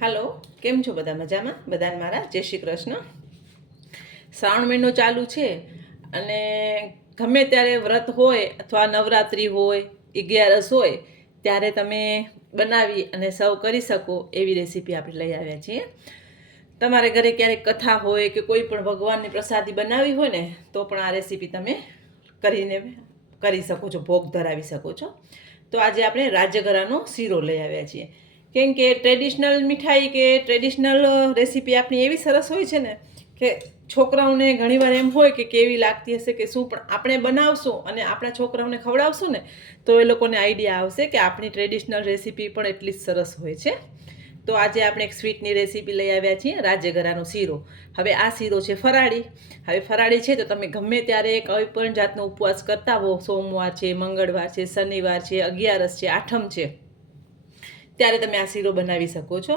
હાલો કેમ છો બધા મજામાં? બધાને મારા જય શ્રી કૃષ્ણ. શ્રાવણ મહિનો ચાલુ છે અને ગમે ત્યારે વ્રત હોય અથવા નવરાત્રિ હોય, અગિયારસ હોય, ત્યારે તમે બનાવી અને સર્વ કરી શકો એવી રેસીપી આપણે લઈ આવ્યા છીએ. તમારે ઘરે ક્યારેક કથા હોય કે કોઈ પણ ભગવાનની પ્રસાદી બનાવી હોય ને, તો પણ આ રેસીપી તમે કરીને કરી શકો છો, ભોગ ધરાવી શકો છો. તો આજે આપણે રાજ્યગરાનો શીરો લઈ આવ્યા છીએ. કેમ કે ટ્રેડિશનલ મીઠાઈ કે ટ્રેડિશનલ રેસીપી આપણી એવી સરસ હોય છે ને કે છોકરાઓને ઘણીવાર એમ હોય કે કેવી લાગતી હશે કે શું પણ આપણે બનાવશું અને આપણા છોકરાઓને ખવડાવશું ને, તો એ લોકોને આઈડિયા આવશે કે આપણી ટ્રેડિશનલ રેસીપી પણ એટલી જ સરસ હોય છે. તો આજે આપણે એક સ્વીટની રેસીપી લઈ આવ્યા છીએ રાજગરાનો શીરો. હવે આ શીરો છે ફરાળી. હવે ફરાળી છે તો તમે ગમે ત્યારે કોઈ પણ જાતનો ઉપવાસ કરતા હો, સોમવાર છે, મંગળવાર છે, શનિવાર છે, અગિયારસ છે, આઠમ છે. ત્યારે તમે આ શીરો બનાવી શકો છો.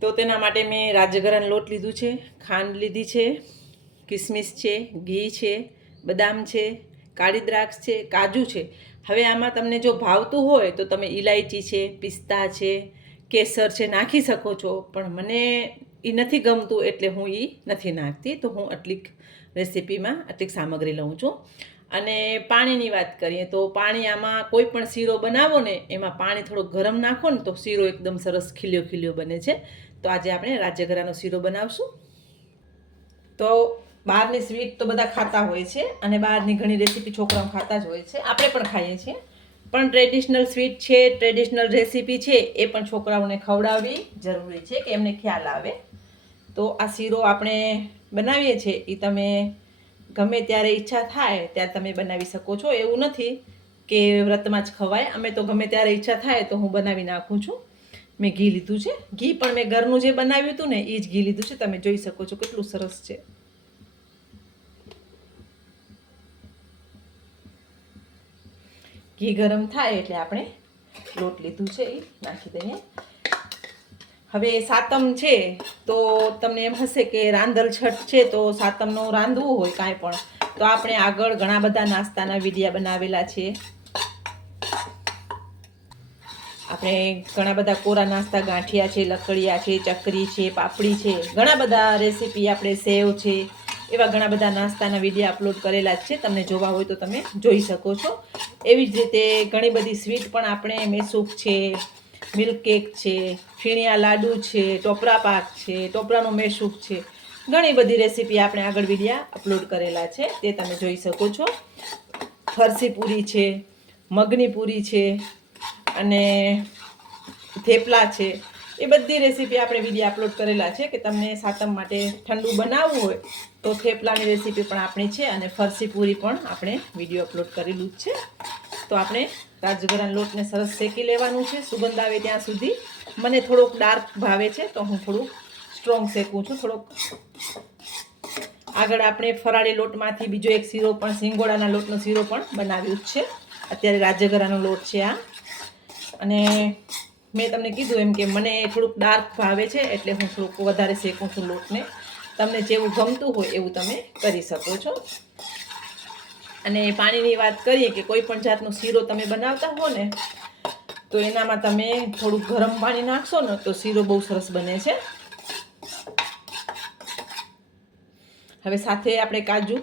તો તેના માટે મેં રાજગરાનો લોટ લીધું છે, ખાંડ લીધી છે, કિસમિસ છે, ઘી છે, બદામ છે, કાળી દ્રાક્ષ છે, કાજુ છે. હવે આમાં તમને જો ભાવતું હોય તો તમે ઇલાયચી છે, પિસ્તા છે, કેસર છે નાખી શકો છો. પણ મને એ નથી ગમતું એટલે હું એ નથી નાખતી. તો હું આટલીક રેસીપીમાં આટલીક સામગ્રી લઉં છું. અને પાણીની વાત કરીએ તો પાણી આમાં કોઈ પણ શીરો બનાવો ને, એમાં પાણી થોડું ગરમ નાખો ને, તો શીરો એકદમ સરસ ખીલ્યો ખીલ્યો બને છે. તો આજે આપણે રાજ્યગરાનો શીરો બનાવશું. તો બહારની સ્વીટ તો બધા ખાતા હોય છે અને બહારની ઘણી રેસીપી છોકરાઓ ખાતા જ હોય છે. આપણે પણ ખાઈએ છીએ. પણ ટ્રેડિશનલ સ્વીટ છે, ટ્રેડિશનલ રેસીપી છે, એ પણ છોકરાઓને ખવડાવવી જરૂરી છે કે એમને ખ્યાલ આવે. તો આ શીરો આપણે બનાવીએ છીએ. એ તમે ગમે ત્યારે ઈચ્છા થાય ત્યારે તમે બનાવી શકો છો. એવું નથી કે વ્રતમાં જ ખવાય. અમે તો ગમે ત્યારે ઈચ્છા થાય તો હું બનાવી નાખું છું. મેં ઘી લીધું છે. ઘી પણ મેં ઘરનું જે બનાવ્યું હતું ને એ જ ઘી લીધું છે. તમે જોઈ શકો છો કેટલું સરસ છે. ઘી ગરમ થાય એટલે આપણે લોટ લીધું છે એ નાખી દઈએ. હવે સાતમ છે, તો તમને એમ હશે કે રાંધલ છઠ છે, તો સાતમનું રાંધવું હોય કાંઈ પણ. તો આપણે આગળ ઘણા બધા નાસ્તાના વિડિયા બનાવેલા છે. આપણે ઘણા બધા કોરા નાસ્તા, ગાંઠિયા છે, લકડિયા છે, ચકરી છે, પાપડી છે, ઘણા બધા રેસીપી આપણે સેવ છે, એવા ઘણા બધા નાસ્તાના વીડિયો અપલોડ કરેલા છે. તમને જોવા હોય તો તમે જોઈ શકો છો. એવી જ રીતે ઘણી બધી સ્વીટ પણ આપણે મેસૂપ છે મિલ્ક કેક છે ફીણિયા લાડુ છે, ટોપરા પાક છે, ટોપરાનો મેસૂપ છે. ઘણી બધી રેસીપી આપણે આગળ વિડીયા અપલોડ કરેલા છે, તે તમે જોઈ શકો છો. ફરસી પૂરી છે, મગની પૂરી છે, અને થેપલા છે. એ બધી રેસીપી આપણે વીડિયો અપલોડ કરેલા છે કે તમને સાતમ માટે ઠંડુ બનાવવું હોય તો થેપલાની રેસીપી પણ આપણી છે અને ફરસી પૂરી પણ આપણે વીડિયો અપલોડ કરેલું જ છે. તો આપણે રાજગરાના લોટને સરસ શેકી લેવાનું છે. સુગંધ આવે ત્યાં સુધી. મને થોડોક ડાર્ક ભાવે છે, તો હું થોડુંક સ્ટ્રોંગ શેકું છું. થોડોક આગળ આપણે ફરાળી લોટમાંથી બીજો એક શીરો પણ, સિંગોડાના લોટનો શીરો પણ બનાવ્યો જ છે. અત્યારે રાજગરાનો લોટ છે આ. અને મેં તમને કીધું એમ કે મને થોડુંક ડાર્ક ભાવે છે, એટલે હું થોડુંક વધારે શેકું છું લોટને. તમને જેવું ગમતું હોય એવું તમે કરી શકો છો. અને પાણીની વાત કરીએ કે કોઈ પણ જાતનો શીરો તમે બનાવતા હો ને, તો એનામાં તમે થોડુંક ગરમ પાણી નાખશો ને, તો શીરો બહુ સરસ બને છે. હવે સાથે આપણે કાજુ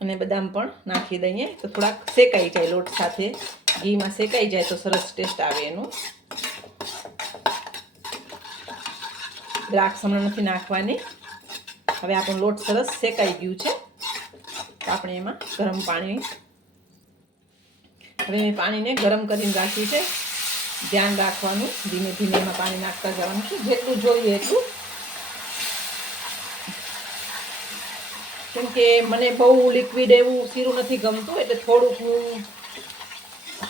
અને બદામ પણ નાખી દઈએ, તો થોડાક શેકાઈ જાય લોટ સાથે. ઘીમાં શેકાઈ જાય તો સરસ ટેસ્ટ આવે એનું. દ્રાક્ષ હમણાં નથી નાખવાની. હવે આપણો લોટ સરસ શેકાઈ ગયું છે. આપણે એમાં ગરમ પાણી હવે પાણીને ગરમ કરીને રાખ્યું છે. ધ્યાન રાખવાનું. ધીમે ધીમે એમાં પાણી નાખતા જવાનું છે. જેટલું જોઈએ એટલું. કેમ કે મને બહુ લિક્વિડ એવું શીરું નથી ગમતું, એટલે થોડુંક હું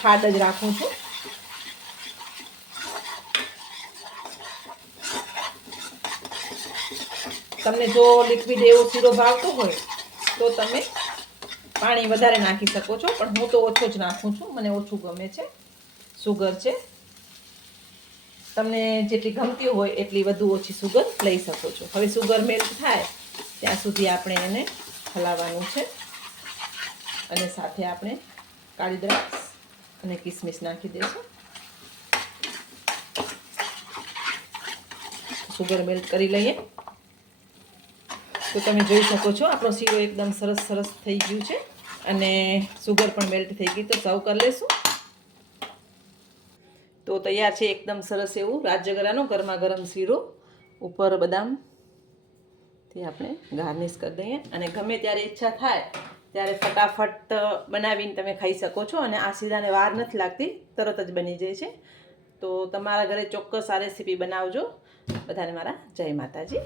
હાર્ડ જ રાખું છું. તમને જો લિક્વિડ એવો શીરો ભાવતો હોય, તો તમે પાણી વધારે નાખી શકો છો, પણ હું તો ઓછો જ નાખું છું, મને ઓછું ગમે છે. સુગર છે. તમને જેટલી ગમતી હોય એટલી વધુ ઓછી સુગર લઈ શકો છો. હવે સુગર મેલ્ટ થાય, ત્યાં સુધી આપણે એને હલાવવાનું છે. અને સાથે આપણે કાળી દ્રાક્ષ અને કિસમિસ નાખી દઈશું. સુગર મેલ્ટ કરી લઈએ. તો તમે જોઈ શકો છો, આપણો શીરો એકદમ સરસ સરસ થઈ ગયું છે. અને સુગર પણ મેલ્ટ થઈ ગઈ તો સર્વ કરી લેશું. તો તૈયાર છે એકદમ સરસ એવું રાજગરાનો ગરમા ગરમ શીરો, ઉપર બદામથી આપણે ગાર્નિશ કરી દઈએ. અને ગમે ત્યારે ઈચ્છા થાય, ત્યારે ફટાફટ બનાવીને તમે ખાઈ શકો છો અને આ શીરાને વાર નથી લાગતી, તરત જ બની જાય છે. તો તમારા ઘરે ચોક્કસ આ રેસીપી બનાવજો. બધાને મારા જય માતાજી.